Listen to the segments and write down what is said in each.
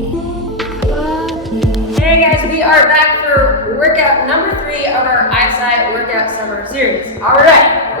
Hey guys, we are back for workout number 3 of our ISI Workout Summer Series. All right,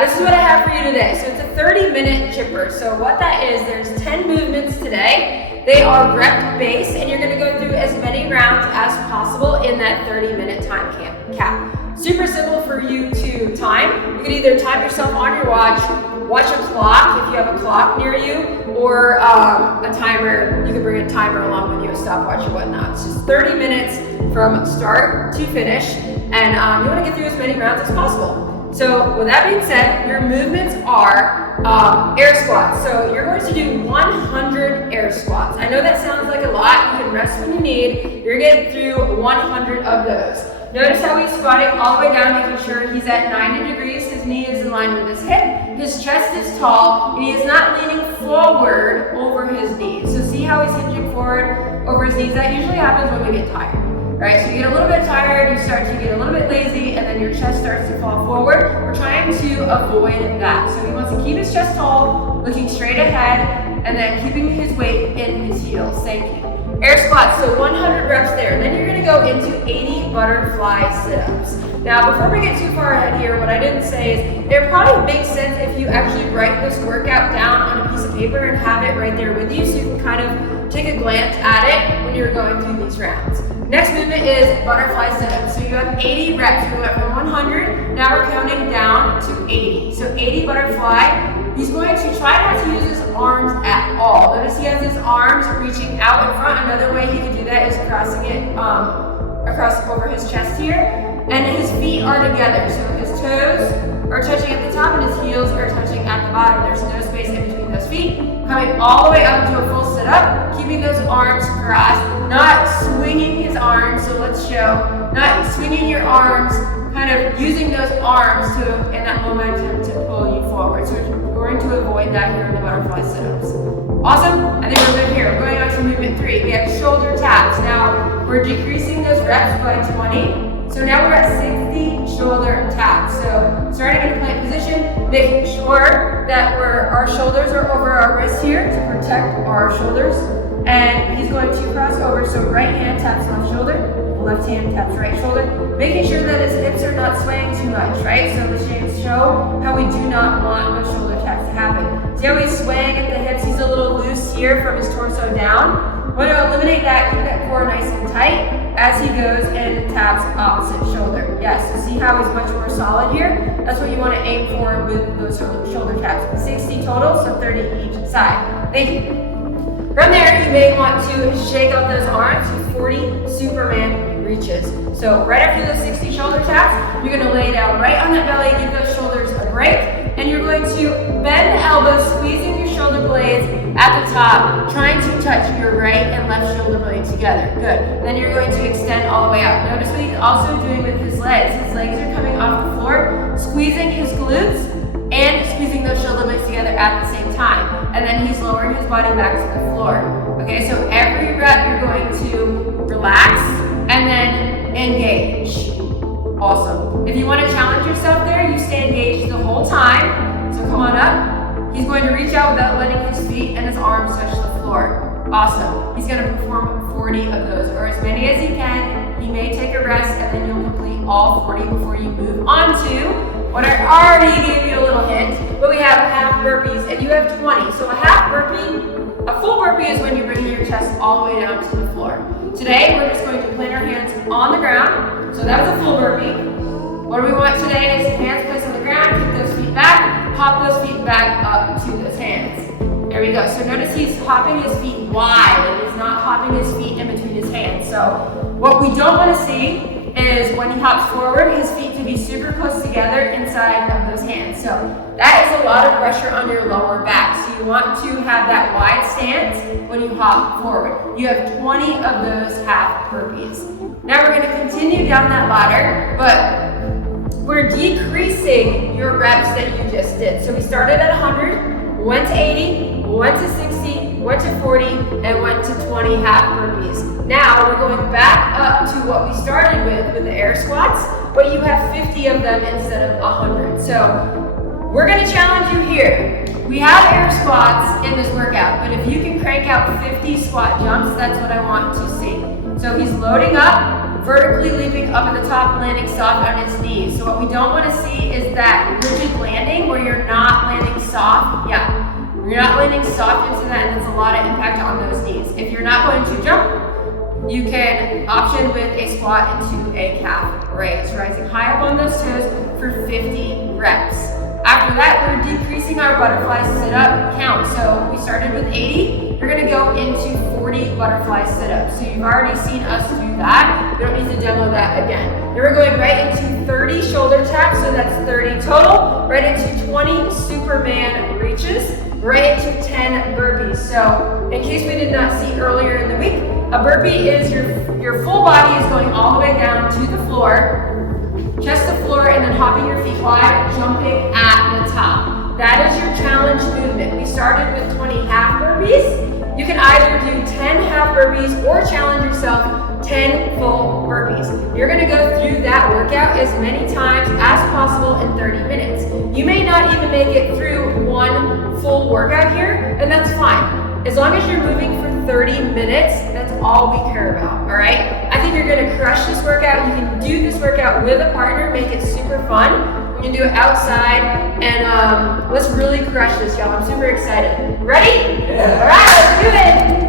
this is what I have for you today. So it's a 30-minute chipper. So what that is, there's 10 movements today. They are rep based, and you're gonna go through as many rounds as possible in that 30-minute time cap. Super simple for you to time. You can either time yourself on your watch a clock if you have a clock near you, or a timer. You can bring a timer along with you, a stopwatch or whatnot. It's just 30 minutes from start to finish, and you want to get through as many rounds as possible. So with that being said, your movements are air squats. So you're going to do 100 air squats. I know that sounds like a lot. You can rest when you need. You're getting through 100 of those. Notice how he's squatting all the way down, making sure he's at 90 degrees. His knee is in line with his hip. His chest is tall, and he is not leaning forward over his knees. So see how he's hinging forward over his knees? That usually happens when we get tired, right? So you get a little bit tired, you start to get a little bit lazy, and then your chest starts to fall forward. We're trying to avoid that. So he wants to keep his chest tall, looking straight ahead, and then keeping his weight in his heels. Thank you. Air squats, so 100 reps there. Then you're gonna go into 80 butterfly sit-ups. Now, before we get too far ahead here, what I didn't say is it probably makes sense if you actually write this workout down on a piece of paper and have it right there with you, so you can kind of take a glance at it when you're going through these rounds. Next movement is butterfly sit-ups. So you have 80 reps. We went from 100, now we're counting down to 80. So 80 butterfly. He's going to try not to use his arms at all. Notice he has his arms reaching out in front. Another way he can do that is crossing it across over his chest here. And his feet are together. So his toes are touching at the top and his heels are touching at the bottom. There's no space in between those feet. Coming all the way up to a full sit-up, keeping those arms crossed, not swinging his arms. So let's show, not swinging your arms, kind of using those arms to, in that momentum, to pull you forward. So we're going to avoid that here in the butterfly sit-ups. Awesome, I think we're good here. We're going on to movement 3. We have shoulder taps. Now, we're decreasing those reps by 20. So now we're at 60 shoulder taps. So starting in a plank position, making sure that our shoulders are over our wrists here to protect our shoulders. And he's going to cross over. So right hand taps left shoulder, left hand taps right shoulder, making sure that his hips are not swaying too much, right? So the shapes show how we do not want those shoulder taps to happen. See how he's swaying at the hips? He's a little loose here from his torso down. Want to eliminate that, keep that core nice and tight as he goes and taps opposite shoulder. Yes, so see how he's much more solid here? That's what you want to aim for with those shoulder taps. 60 total, so 30 each side. Thank you. From there, you may want to shake out those arms to 40 Superman reaches. So right after those 60 shoulder taps, you're going to lay down right on that belly, give those shoulders a break, and you're going to bend the elbows, squeezing your shoulder blades at the top, trying to touch your right and left shoulder blade together. Good. Then you're going to extend all the way out. Notice what he's also doing with his legs. His legs are coming off the floor, squeezing his glutes and squeezing those shoulder blades together at the same time. And then he's lowering his body back to the floor. Okay, so every rep you're going to relax and then engage. Awesome. If you want to challenge yourself there, you stay engaged the whole time. So come on up. He's going to reach out without letting his feet and his arms touch the floor. Awesome. He's going to perform 40 of those, or as many as he can. He may take a rest and then you'll complete all 40 before you move on to what I already gave you a little hint, but we have half burpees and you have 20. So a half burpee, a full burpee is when you bring your chest all the way down to the floor. Today, we're just going to plant our hands on the ground. So that was a full burpee. What we want today is hands placed on the ground, keep those feet back, pop those feet back up to those hands. There we go. So notice he's hopping his feet wide and he's not hopping his feet in between his hands. So what we don't want to see is when he hops forward, his feet to be super close together inside of those hands. So that is a lot of pressure on your lower back. So you want to have that wide stance when you hop forward. You have 20 of those half burpees. Now we're going to continue down that ladder, but we're decreasing your reps that you just did. So we started at 100, went to 80, went to 60, went to 40, and went to 20 half burpees. Now we're going back up to what we started with the air squats, but you have 50 of them instead of 100. So We're gonna challenge you here. We have air squats in this workout, but if you can crank out 50 squat jumps, that's what I want to see. So he's loading up, vertically leaping up at the top, landing soft on his knees. So what we don't want to see is that rigid landing where you're not landing soft. Yeah, you're not landing soft into that, and that's a lot of impact on those knees. If you're not going to jump, you can option with a squat into a calf raise, rising high up on those toes for 50 reps. After that, we're decreasing our butterfly sit-up count. So we started with 80, we're gonna go into 40 butterfly sit-ups. So you've already seen us do that. We don't need to demo that again. Then we're going right into 30 shoulder taps, so that's 30 total, right into 20 Superman reaches, right into 10 burpees. So in case we did not see earlier in the week, a burpee is your full body is going all the way down to the floor, chest to floor, and then hopping your feet wide, jumping at the top. That is your challenge movement. We started with 20 half burpees. You can either do 10 half burpees or challenge yourself 10 full burpees. You're gonna go through that workout as many times as possible in 30 minutes. You may not even make it through one full workout here, and that's fine. As long as you're moving for 30 minutes, that's all we care about, all right? I think you're gonna crush this workout. You can do this workout with a partner, make it super fun. You can do it outside, and let's really crush this, y'all. I'm super excited. Ready? Yeah. All right, let's do it.